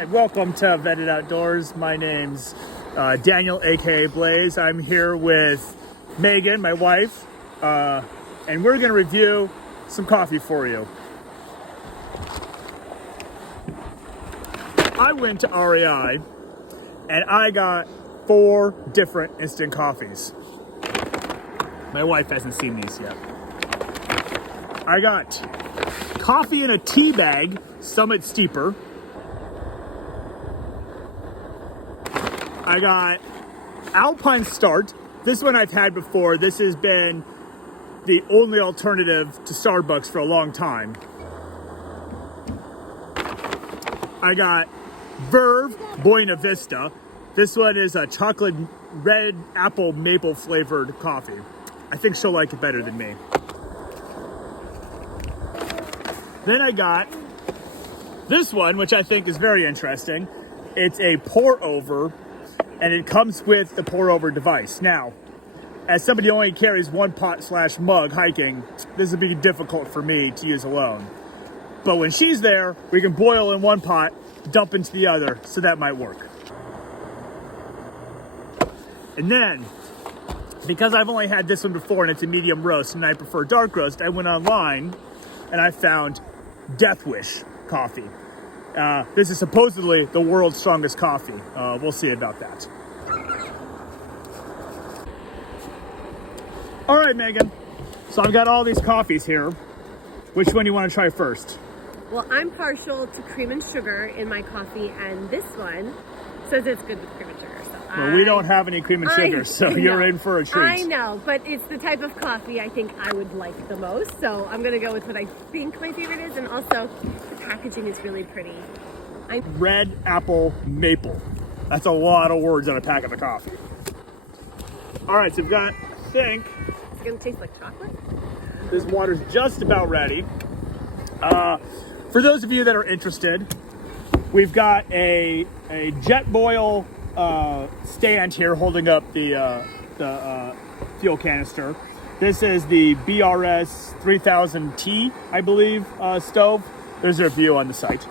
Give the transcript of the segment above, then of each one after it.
Hi, welcome to Vetted Outdoors. My name's Daniel, aka Blaze. I'm here with Megan, my wife, and we're going to review some coffee for you. I went to REI and I got 4 different instant coffees. My wife hasn't seen these yet. I got coffee in a tea bag, Summit Steeper. I got Alpine Start. This one I've had before. This has been the only alternative to Starbucks for a long time. I got Verve Buena Vista. This one is a chocolate red apple maple flavored coffee. I think she'll like it better than me. Then I got this one, which I think is very interesting. It's a pour over, and it comes with the pour over device. Now, as somebody who only carries one pot/mug hiking, this would be difficult for me to use alone. But when she's there, we can boil in one pot, dump into the other, so that might work. And then, because I've only had this one before and it's a medium roast and I prefer dark roast, I went online and I found Death Wish coffee. This is supposedly the world's strongest coffee. We'll see about that. All right, Megan. So I've got all these coffees here. Which one do you want to try first? Well, I'm partial to cream and sugar in my coffee, and this one says it's good with cream and sugar. So Well, we don't have any cream and sugar, so you're in for a treat. I know, but it's the type of coffee I think I would like the most. So I'm going to go with what I think my favorite is, and also the packaging is really pretty. Red apple maple. That's a lot of words on a packet of coffee. All right, so we've got, I think, it's going to taste like chocolate. This water's just about ready. For those of you that are interested, we've got a jet boil stand here holding up the fuel canister. This is the BRS 3000T, I believe, stove. There's a review on the site.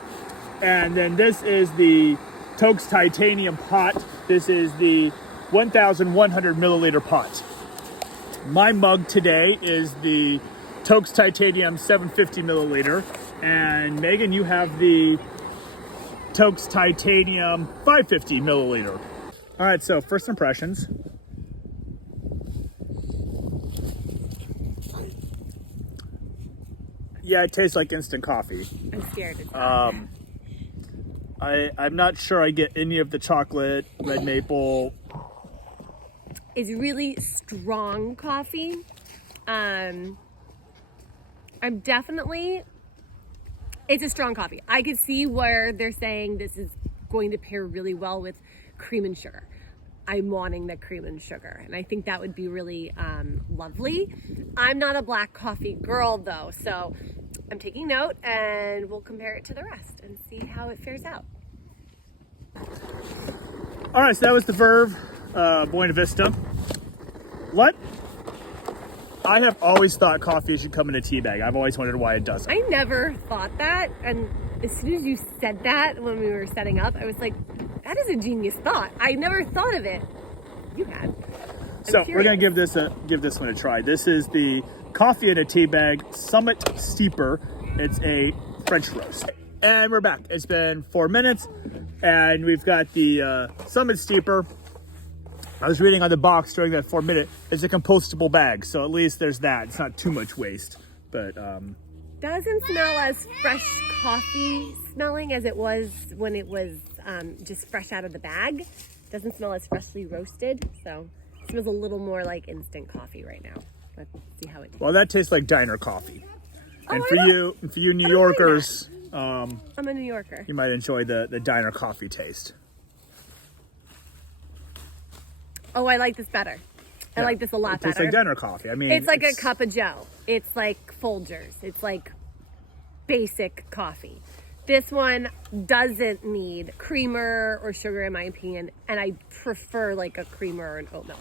And then this is the Tokes Titanium pot. This is the 1,100 milliliter pot. My mug today is the Tokes Titanium 750 milliliter. And Megan, you have the Tokes Titanium 550 milliliter. All right, so first impressions. Yeah, it tastes like instant coffee. I'm scared. I'm not sure I get any of the chocolate, red maple. It's really strong coffee. I'm definitely, it's a strong coffee. I could see where they're saying this is going to pair really well with cream and sugar. I'm wanting the cream and sugar, and I think that would be really lovely. I'm not a black coffee girl though, so I'm taking note, and we'll compare it to the rest and see how it fares out. All right, so that was the Verve Buena Vista. I have always thought coffee should come in a tea bag. I've always wondered why it doesn't. I never thought that, and as soon as you said that when we were setting up, I was like, that is a genius thought. I never thought of it. You had. So we're gonna give this one a try. This is the coffee in a tea bag Summit Steeper. It's a French roast. And we're back. It's been 4 minutes, and we've got the Summit Steeper. I was reading on the box during that 4 minute, it's a compostable bag, so at least there's that. It's not too much waste, but doesn't smell as fresh coffee smelling as it was when it was just fresh out of the bag. Doesn't smell as freshly roasted, so it smells a little more like instant coffee right now. Let's see how it tastes. Well, that tastes like diner coffee. And Oh, for you New Yorkers, I'm a New Yorker. you might enjoy the diner coffee taste. Oh, I like this better. I like this a lot better. It tastes like diner coffee. I mean, it's like a cup of Joe. It's like Folgers. It's like basic coffee. This one doesn't need creamer or sugar, in my opinion, and I prefer like a creamer or an oat milk.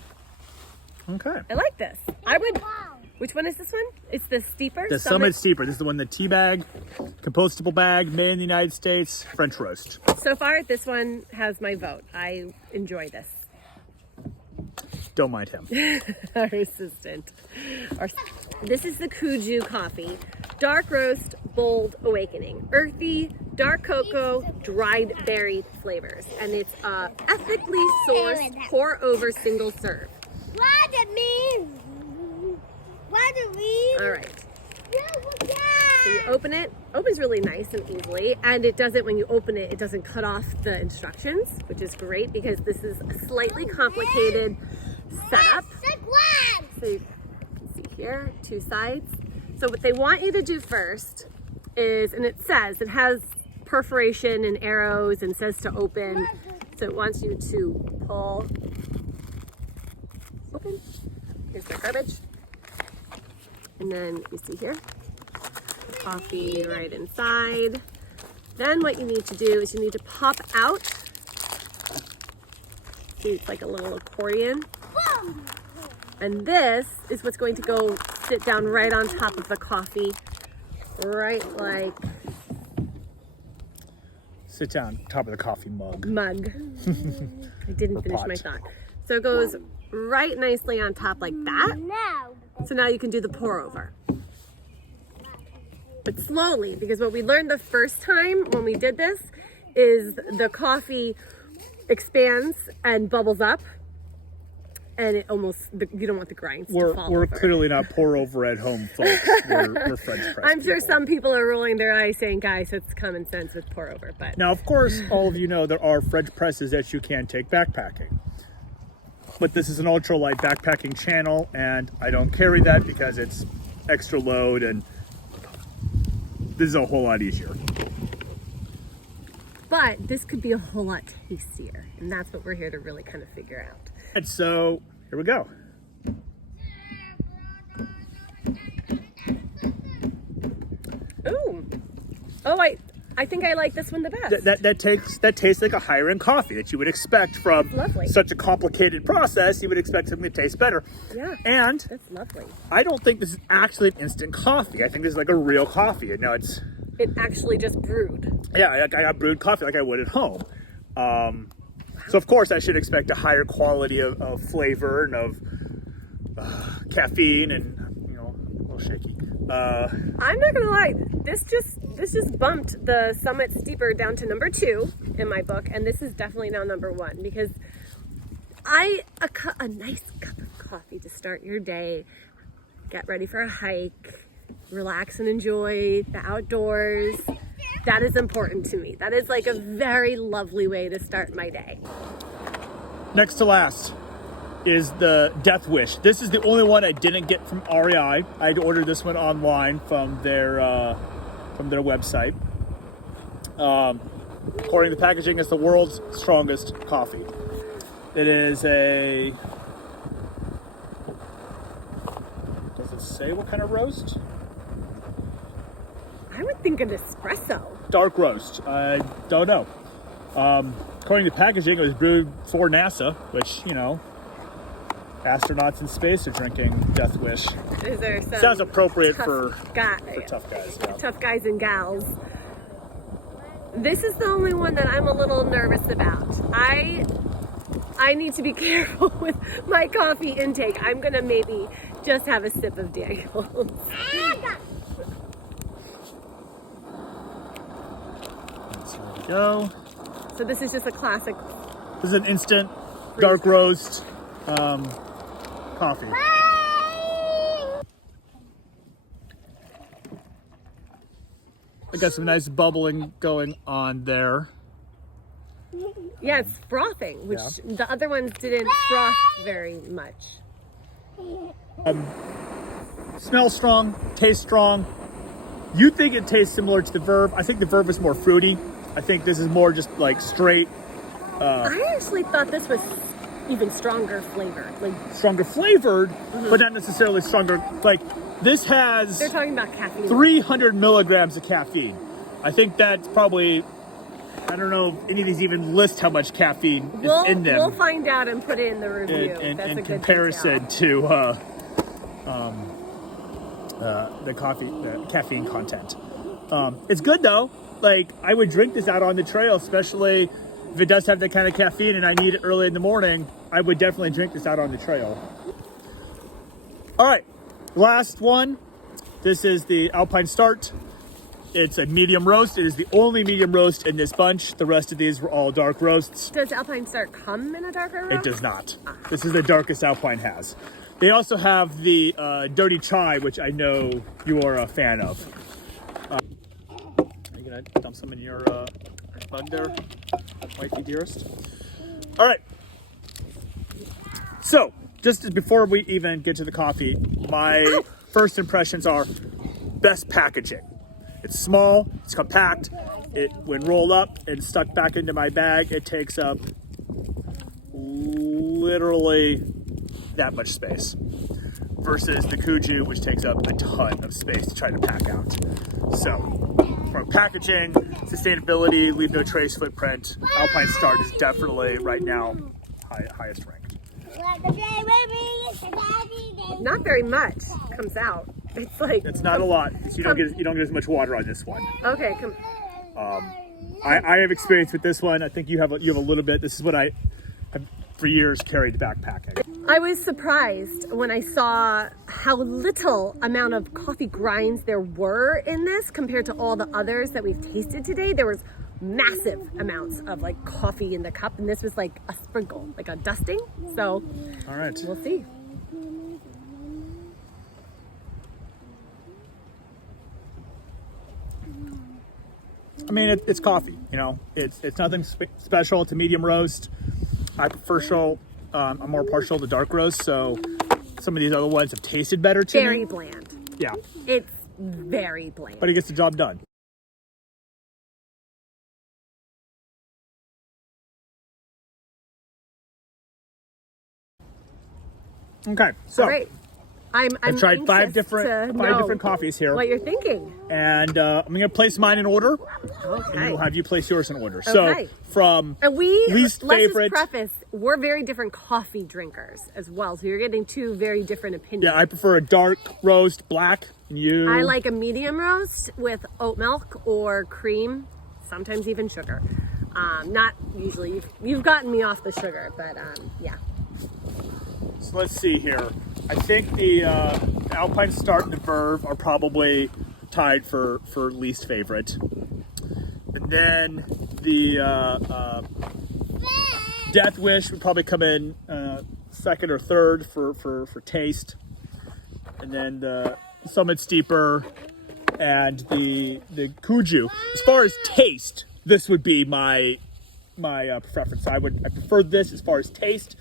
Okay. I like this. I would Which one is this one? It's the steeper? The Summit Steeper. This is the one, the tea bag, compostable bag, made in the United States, French roast. So far, this one has my vote. I enjoy this. Don't mind him. Our assistant. This is the Kuju coffee. Dark roast, bold awakening. Earthy, dark cocoa, dried berry flavors. And it's ethically sourced, pour over single serve. What it means? What it means? All right. So you open it. Opens really nice and easily, and it doesn't, when you open it, it doesn't cut off the instructions, which is great because this is a slightly complicated setup. So you can see here, 2 sides. So what they want you to do first is, and it has perforation and arrows and says to open. So it wants you to pull open. Here's the garbage. And then you see here, coffee right inside. Then what you need to do is you need to pop out. See, it's like a little accordion. And this is what's going to go sit down right on top of the coffee, right like. Sit down, top of the coffee mug. I didn't finish pot. my thought. So it goes right nicely on top like that. No. So now you can do the pour over. But slowly, because what we learned the first time when we did this is the coffee expands and bubbles up, and it almost, you don't want the grinds to fall We're over. clearly not pour over at home, folks. We're French press. I'm sure people. some people are rolling their eyes saying, guys, it's common sense with pour over, but Now, of course, all of you know there are French presses that you can take backpacking. But this is an ultralight backpacking channel, and I don't carry that because it's extra load, and this is a whole lot easier. But this could be a whole lot tastier, and that's what we're here to really kind of figure out. And so, here we go. Ooh. Oh, I think I like this one the best. That tastes like a higher end coffee that you would expect from Lovely. such a complicated process. You would expect something to taste better. Yeah. And That's lovely. I don't think this is actually an instant coffee. I think this is like a real coffee. And now it's, It actually just brewed. yeah, I got brewed coffee like I would at home. So of course I should expect a higher quality of flavor and of caffeine, and I'm a little shaky. I'm not gonna lie, this just bumped the Summit Steeper down to number 2 in my book, and this is definitely now number 1 because a nice cup of coffee to start your day, get ready for a hike, relax and enjoy the outdoors. That is important to me. That is like a very lovely way to start my day. Next to last is the Death Wish. This is the only one I didn't get from REI. I had to order this one online from their website. According to the packaging, it's the world's strongest coffee. It is a, does it say what kind of roast? I would think an espresso. Dark roast. I don't know. According to packaging, it was brewed for NASA, which, astronauts in space are drinking Death Wish. Is there some Sounds appropriate for tough tough guys. Yeah. tough guys and gals? This is the only one that I'm a little nervous about. I need to be careful with my coffee intake. I'm gonna maybe just have a sip of Daniels. So there we go. So this is just a classic. This is an instant dark roast coffee. I got some nice bubbling going on there. Yeah, it's frothing, which the other ones didn't froth very much. Smells strong, tastes strong. You think it tastes similar to the Verve. I think the Verve is more fruity. I think this is more just like straight. I actually thought this was even stronger flavored. Like Stronger flavored, but not necessarily stronger. Like this has they're talking about caffeine. 300 milligrams of caffeine. I think that's probably, I don't know if any of these even list how much caffeine is in them. We'll find out and put it in the review. In That's a good comparison detail. to the caffeine content. It's good though. Like, I would drink this out on the trail, especially if it does have that kind of caffeine and I need it early in the morning. I would definitely drink this out on the trail. All right, last one. This is the Alpine Start. It's a medium roast. It is the only medium roast in this bunch. The rest of these were all dark roasts. Does Alpine Start come in a darker roast? It does not. This is the darkest Alpine has. They also have the Dirty Chai, which I know you are a fan of. Are you gonna dump some in your mug there, wifey dearest? All right. So, just before we even get to the coffee, my first impressions are best packaging. It's small, it's compact. When rolled up and stuck back into my bag, it takes up literally that much space. Versus the Kuju, which takes up a ton of space to try to pack out. So, from packaging, sustainability, leave no trace footprint, Alpine Start is definitely right now highest ranked. Not very much comes out. It's like It's not a lot. So you don't get as much water on this one. okay. I have experience with this one. I think you have a little bit. This is what I have for years carried backpacking. I was surprised when I saw how little amount of coffee grinds there were in this compared to all the others that we've tasted today. There was massive amounts of like coffee in the cup, and this was like a sprinkle, like a dusting. So, All right. we'll see. I mean, it's coffee. You know, it's nothing special. It's a medium roast. I prefer I'm more partial to dark roast, so some of these other ones have tasted better to Very me. bland. Yeah, It's very bland. but it gets the job done. Okay, so All right. I'm I've tried five anxious different to know coffees here, what you're thinking. and I'm gonna place mine in order, and Okay. we'll have you place yours in order. So Okay. from And least let's favorite. just preface, we're very different coffee drinkers as well. So you're getting two very different opinions. Yeah, I prefer a dark roast, black. And you? I like a medium roast with oat milk or cream, sometimes even sugar. Not usually. You've gotten me off the sugar, but yeah. So let's see here. I think the Alpine Start and the Verve are probably tied for least favorite. And then the Death Wish would probably come in second or third for taste. And then the Summit Steeper and the Kuju. As far as taste, this would be my preference. I prefer this as far as taste,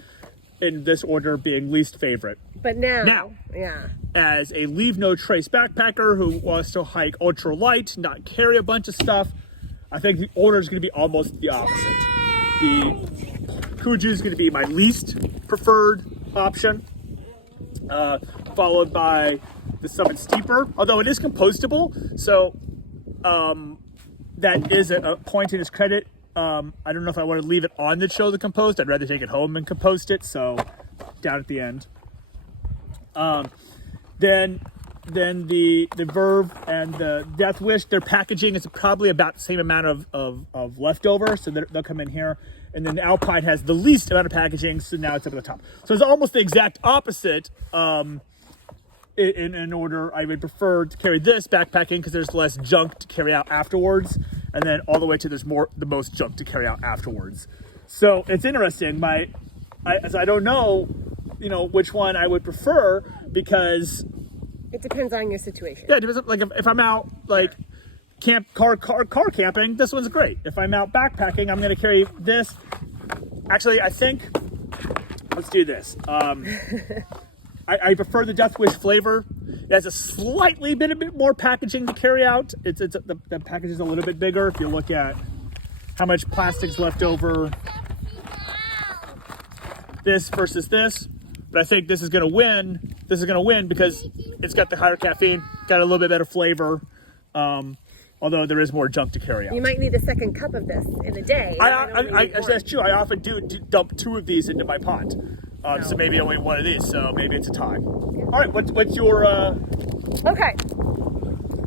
in this order being least favorite. But now, Yeah. As a leave no trace backpacker who wants to hike ultralight, not carry a bunch of stuff, I think the order is going to be almost the opposite. The Kuju is going to be my least preferred option, followed by the Summit Steeper, although it is compostable, so that is a point in its credit. I don't know if I want to leave it on the show to compost. I'd rather take it home and compost it, so down at the end. Then the Verve and the Death Wish, their packaging is probably about the same amount of leftover, so they'll come in here. And then the Alpine has the least amount of packaging, so now it's up at the top. So it's almost the exact opposite. In order, I would prefer to carry this backpacking because there's less junk to carry out afterwards, and then all the way to the most junk to carry out afterwards. So it's interesting. I don't know, which one I would prefer, because it depends on your situation. yeah, it depends. Like if I'm out car camping, this one's great. If I'm out backpacking, I'm going to carry this. Actually, I think let's do this. I prefer the Death Wish flavor. It has a slightly bit more packaging to carry out. The package is a little bit bigger. If you look at how much plastic's left over, this versus this, but I think this is going to win. This is going to win because it's got the higher caffeine, got a little bit better flavor. Although there is more junk to carry out. You might need a second cup of this in a day. That's true. I often do dump 2 of these into my pot. So maybe only one of these. So maybe it's a tie. All right. What's your Okay.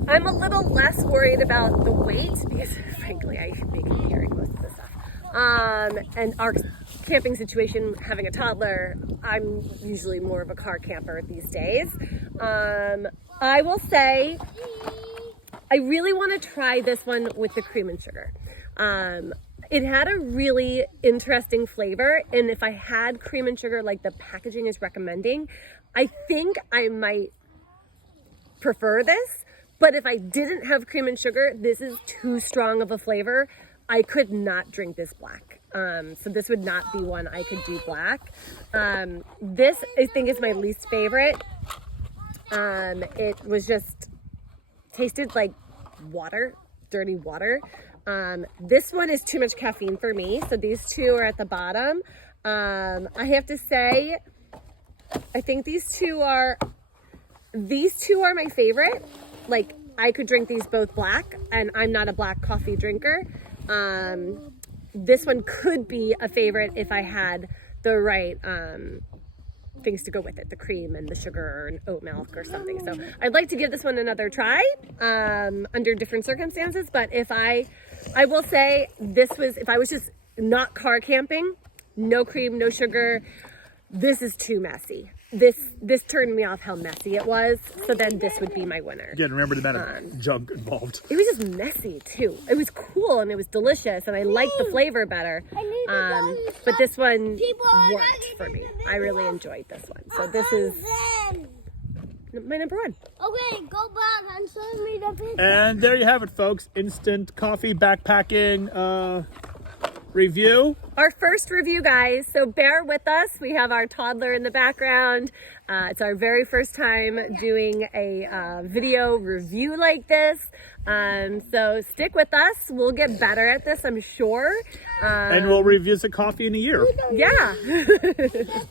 I'm a little less worried about the weight because frankly I may be carrying most of this stuff. And our camping situation, having a toddler, I'm usually more of a car camper these days. I will say I really want to try this one with the cream and sugar. It had a really interesting flavor, and if I had cream and sugar like the packaging is recommending, I think I might prefer this. But if I didn't have cream and sugar, this is too strong of a flavor. I could not drink this black. So this would not be one I could do black. This I think is my least favorite. It was just tasted like water, dirty water. This one is too much caffeine for me. So these two are at the bottom. I have to say, I think these two are my favorite. Like, I could drink these both black, and I'm not a black coffee drinker. This one could be a favorite if I had the right things to go with it, the cream and the sugar and oat milk or something. So I'd like to give this one another try under different circumstances. But if I will say if I was just not car camping, no cream, no sugar, this is too messy. This turned me off how messy it was. So then this would be my winner. Yeah, remember the amount of junk involved. It was just messy too. It was cool and it was delicious and I liked the flavor better. But this one worked for me. I really enjoyed this one. So this is my number one. Okay, go back and show me the picture. And there you have it, folks. Instant coffee backpacking review. Our first review, guys, so bear with us. We have our toddler in the background. It's our very first time doing a video review like this. So stick with us. We'll get better at this, I'm sure. And we'll revisit coffee in a year. Yeah.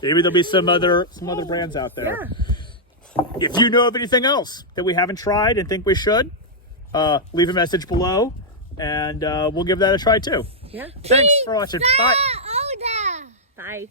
Maybe there'll be some other brands out there. Yeah. If you know of anything else that we haven't tried and think we should, leave a message below, and we'll give that a try too. Yeah. Thanks for watching. Bye. Older. Bye.